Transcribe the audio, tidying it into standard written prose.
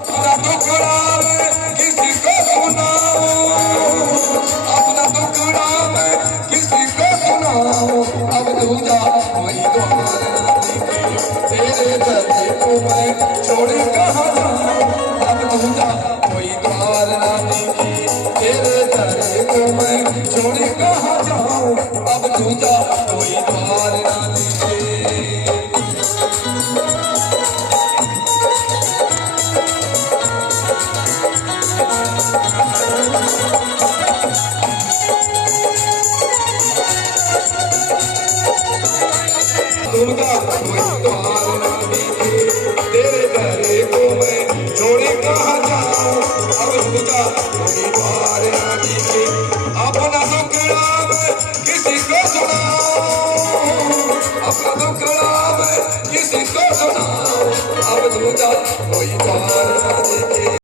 अपना टुकड़ा मैं किसी को सुनाऊं, अपना टुकड़ा मैं किसी को सुनाऊं। अब दूजा वही द्वार ना दिखे, तेरे दर्द को मैं छोड़ कहाँ जाऊं। अब दूजा वही द्वार ना दिखे, तेरे दर्द को मैं छोड़ कहाँ जाऊं। अब दूजा वही द्वार ना दिखे। दुर्गा कोई द्वार ना दिखे, तेरे दरे को मैं छोड़े कहाँ जाऊं। अब दुर्गा कोई द्वार ना दिखे, अपना दुखड़ा मैं किसी को सुनाऊं, अपना दुखड़ा मैं किसी को सुनाऊं। अब दुर्गा कोई द्वार ना दिखे।